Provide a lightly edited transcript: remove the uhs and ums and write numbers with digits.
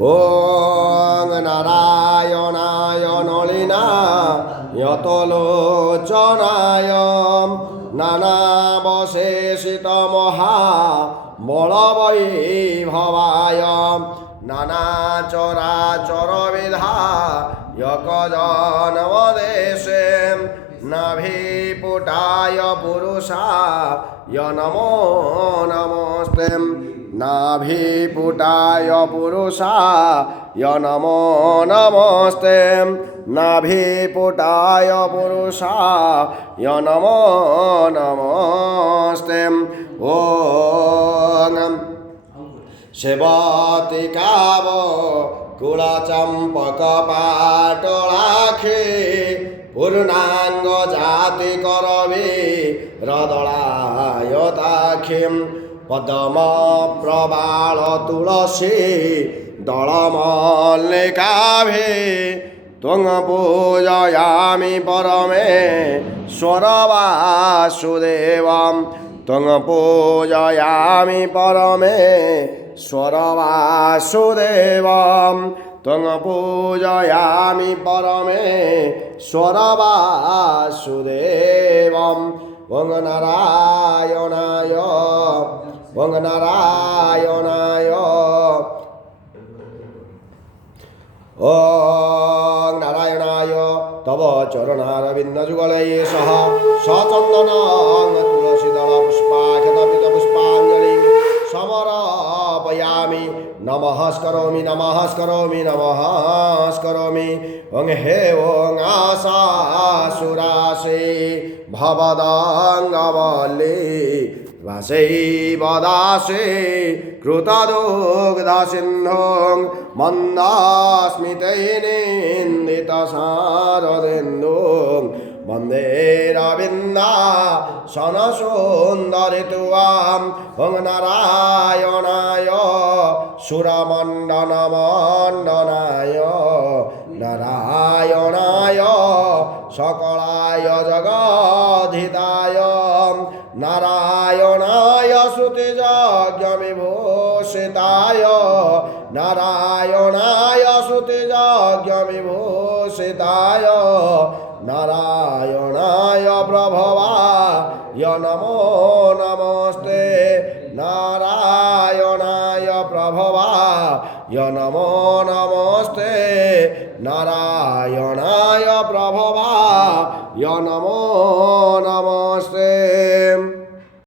ওং নারায়ণায় নলিনায়তলোচনায় নানাবশেষিত মহা বলবৈভবায় নানাচরাচর বিধায়কজন্মদেশে নাভিপুটায় পুরুষায় নমো নমস্তে নাভিপুটায় পুরুষায় নমো নমস্তে নাভিপুটায় পুরুষায় নমো নমস্তে ওং সেবতিকাব কুলচম্পক পাটলাখে পূর্ণাঙ্গ জাতি করবে হৃদয়ায়তাখিম পদ্ম প্রবাল তুলসী দলমল্লিকাভে ত্বং পূজয়ামি পরমে স্বরবাসুদেবম ত্বং পূজয়ামি পরমে স্বরবাসুদেবম ত্বং পূজয়ামি পরমে স্বরবাসুদেবম ওং নারায়ণায় ওং নারায়ণায় ওং নারায়ণায় তব চরণারবিন্দযুগলয়ে সহ সচন্দনং তুলসীদল পুষ্পাক্ষত পুষ্পাঞ্জলি সমর্পয়ামি নমস্কरोमि নমস্কरोमि নমস্কरोमि ওং হে ওং আশাসুরাসে ভবদঙ্গবল্লী বাসৈবদাসে কৃতদুগ্ধসিন্ধুং মন্দাস্মিতৈনিন্দিতশারদেন্দুং বন্দে রবীন্দ্রাসনসুন্দরিতুয়াম ওং নারায়ণায় সুরমণ্ডনমণ্ডনায় নারায়ণায় সকলায় জগদ্ধিতায় নারায়ণায় শ্রুতিযজ্ঞবিভূষিতায় নারায়ণায় শ্রুতিযজ্ঞবিভূষিতায় নারায়ণায় প্রভবায় নমো নমস্তে নারায়ণায় প্রভবায় নমো নমস্তে নারায়ণায় প্রভবায় নমো নমস্তে